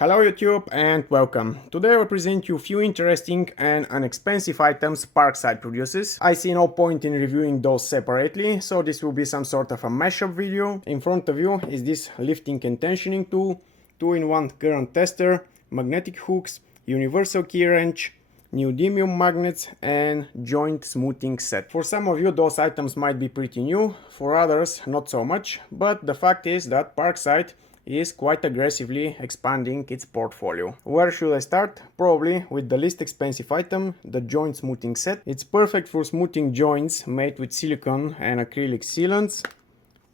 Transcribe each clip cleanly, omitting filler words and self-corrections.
Hello YouTube and welcome. Today I will present you a few interesting and inexpensive items Parkside produces. I see no point in reviewing those separately, so this will be some sort of a mashup video. In front of you is this lifting and tensioning tool, 2-in-1 current tester, magnetic hooks, universal key wrench, Neodymium magnets and joint smoothing set. For some of you those items might be pretty new, for others not so much, but the fact is that Parkside is quite aggressively expanding its portfolio. Where should I start? Probably with the least expensive item, the joint smoothing set. It's perfect for smoothing joints made with silicone and acrylic sealants.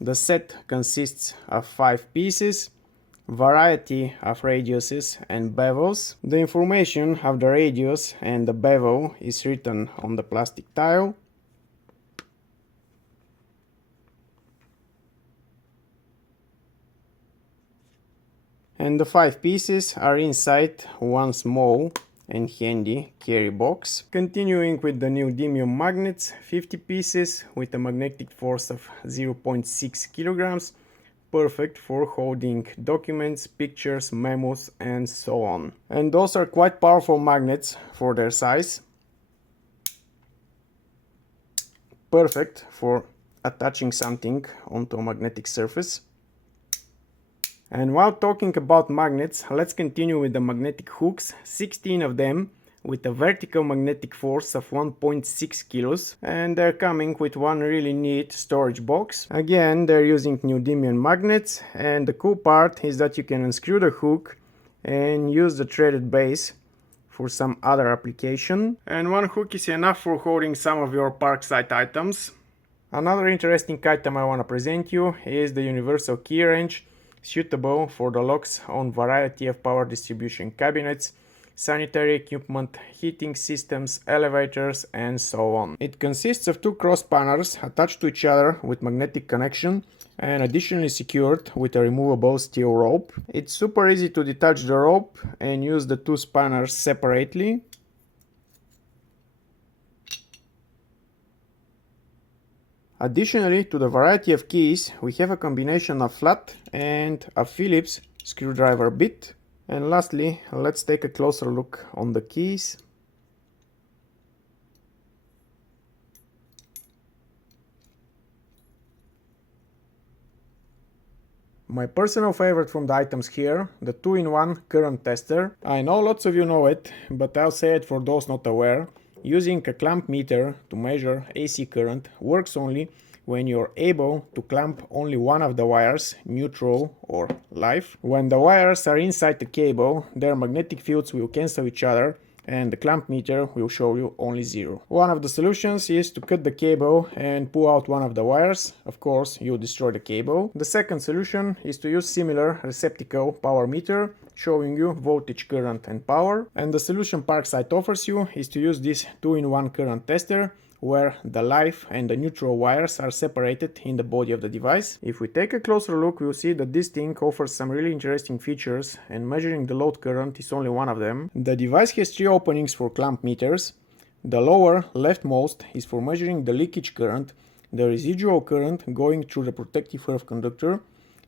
The set consists of 5 pieces, variety of radiuses and bevels. The information of the radius and the bevel is written on the plastic tile. And the 5 pieces are inside one small and handy carry box. Continuing with the Neodymium magnets, 50 pieces with a magnetic force of 0.6 kilograms. Perfect for holding documents, pictures, memos and so on. And those are quite powerful magnets for their size. Perfect for attaching something onto a magnetic surface. And while talking about magnets, let's continue with the magnetic hooks, 16 of them with a vertical magnetic force of 1.6 kilos, and they're coming with one really neat storage box. Again, they're using neodymium magnets, and the cool part is that you can unscrew the hook and use the threaded base for some other application. And one hook is enough for holding some of your Parkside items. Another interesting item I want to present you is the universal key wrench, suitable for the locks on variety of power distribution cabinets, sanitary equipment, heating systems, elevators and so on. It consists of 2 cross spanners attached to each other with magnetic connection and additionally secured with a removable steel rope. It's super easy to detach the rope and use the 2 spanners separately. Additionally to the variety of keys, we have a combination of flat and a Phillips screwdriver bit. And lastly, let's take a closer look on the keys. My personal favorite from the items here, the 2-in-1 current tester. I know lots of you know it, but I'll say it for those not aware. Using a clamp meter to measure AC current works only when you're able to clamp only one of the wires, neutral or live. When the wires are inside the cable, their magnetic fields will cancel each other and the clamp meter will show you only 0. One of the solutions is to cut the cable and pull out one of the wires. Of course, you destroy the cable. The second solution is to use similar receptacle power meter, showing you voltage, current and power. And the solution Parkside offers you is to use this 2-in-1 current tester, where the live and the neutral wires are separated in the body of the device. If we take a closer look, we'll see that this thing offers some really interesting features, and measuring the load current is only one of them. The device has 3 openings for clamp meters. The lower leftmost is for measuring the leakage current, the residual current going through the protective earth conductor.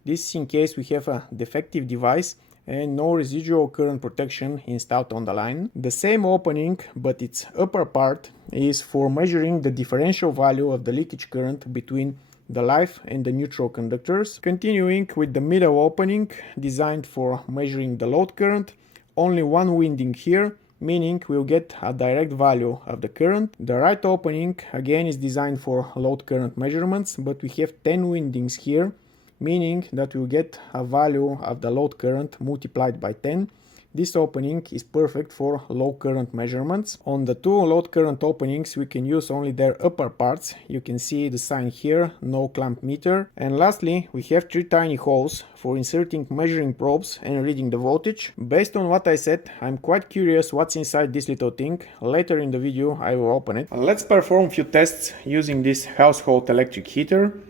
This is in case we have a defective device and no residual current protection installed on the line. The same opening, but its upper part, is for measuring the differential value of the leakage current between the live and the neutral conductors. Continuing with the middle opening, designed for measuring the load current, only one winding here, meaning we'll get a direct value of the current. The right opening again is designed for load current measurements, but we have 10 windings here, meaning that we'll get a value of the load current multiplied by 10. This opening is perfect for low current measurements. On the 2 load current openings we can use only their upper parts. You can see the sign here, no clamp meter. And lastly, we have 3 tiny holes for inserting measuring probes and reading the voltage. Based on what I said, I'm quite curious what's inside this little thing. Later in the video I will open it. Let's perform a few tests using this household electric heater.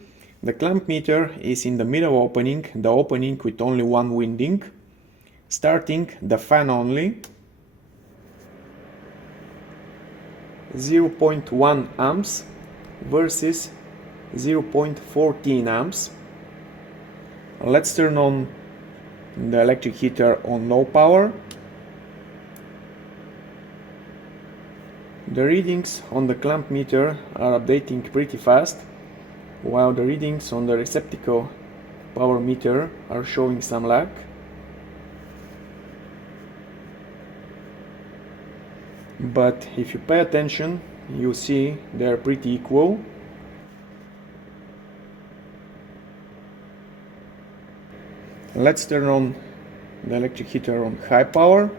The clamp meter is in the middle opening, the opening with only one winding. Starting the fan only, 0.1 amps versus 0.14 amps. Let's turn on the electric heater on low power. The readings on the clamp meter are updating pretty fast, while the readings on the receptacle power meter are showing some lag. But if you pay attention, you see they're pretty equal. Let's turn on the electric heater on high power.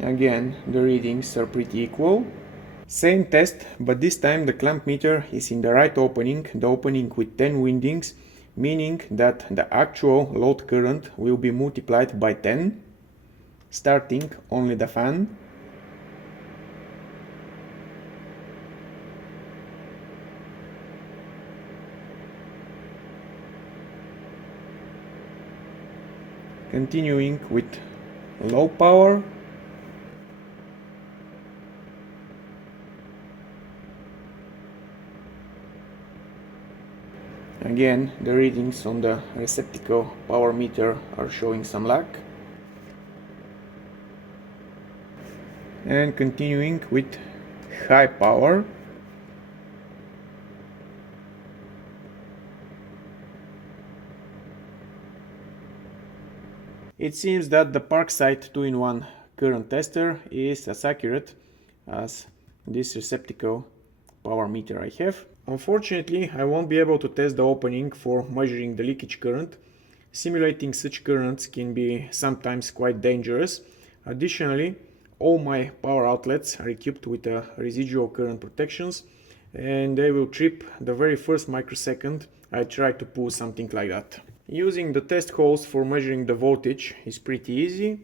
Again, the readings are pretty equal. Same test, but this time the clamp meter is in the right opening, the opening with 10 windings, meaning that the actual load current will be multiplied by 10, starting only the fan. Continuing with low power. Again, the readings on the receptacle power meter are showing some lag. And continuing with high power. It seems that the Parkside 2-in-1 current tester is as accurate as this receptacle power meter I have. Unfortunately, I won't be able to test the opening for measuring the leakage current. Simulating such currents can be sometimes quite dangerous. Additionally, all my power outlets are equipped with residual current protections, and they will trip the very first microsecond I try to pull something like that. Using the test holes for measuring the voltage is pretty easy.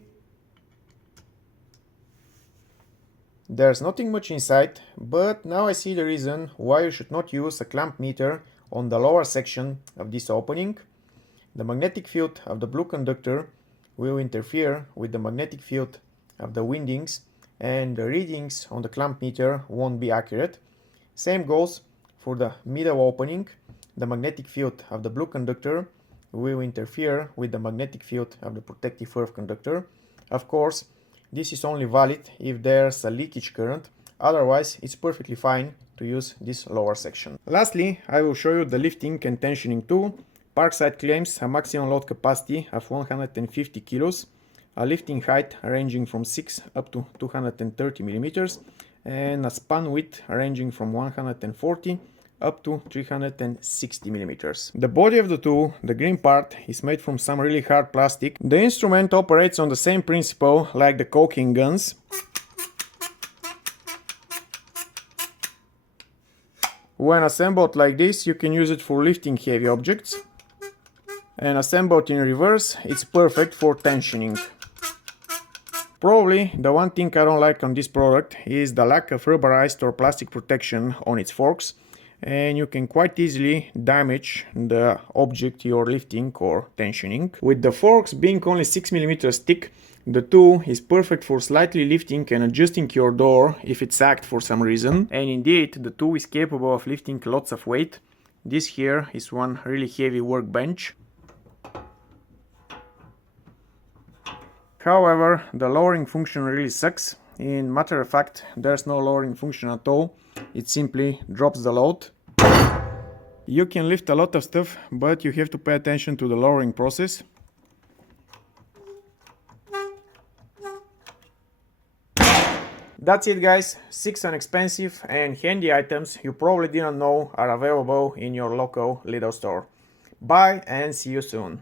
There's nothing much inside, but now I see the reason why you should not use a clamp meter on the lower section of this opening. The magnetic field of the blue conductor will interfere with the magnetic field of the windings, and the readings on the clamp meter won't be accurate. Same goes for the middle opening. The magnetic field of the blue conductor will interfere with the magnetic field of the protective earth conductor. Of course, this is only valid if there's a leakage current, otherwise it's perfectly fine to use this lower section. Lastly, I will show you the lifting and tensioning tool. Parkside claims a maximum load capacity of 150 kilos, a lifting height ranging from 6 up to 230 millimeters, and a span width ranging from 140 up to 360 millimeters. The body of the tool, the green part, is made from some really hard plastic. The instrument operates on the same principle like the caulking guns. When assembled like this, you can use it for lifting heavy objects, and assembled in reverse, it's perfect for tensioning. Probably the one thing I don't like on this product is the lack of rubberized or plastic protection on its forks, and you can quite easily damage the object you're lifting or tensioning. With the forks being only 6 mm thick, the tool is perfect for slightly lifting and adjusting your door if it's sagged for some reason. And indeed, the tool is capable of lifting lots of weight. This here is one really heavy workbench. However, the lowering function really sucks. In matter of fact, there's no lowering function at all. It simply drops the load. You can lift a lot of stuff, but you have to pay attention to the lowering process. That's it, guys. 6 inexpensive and handy items you probably didn't know are available in your local Lidl store. Bye and see you soon.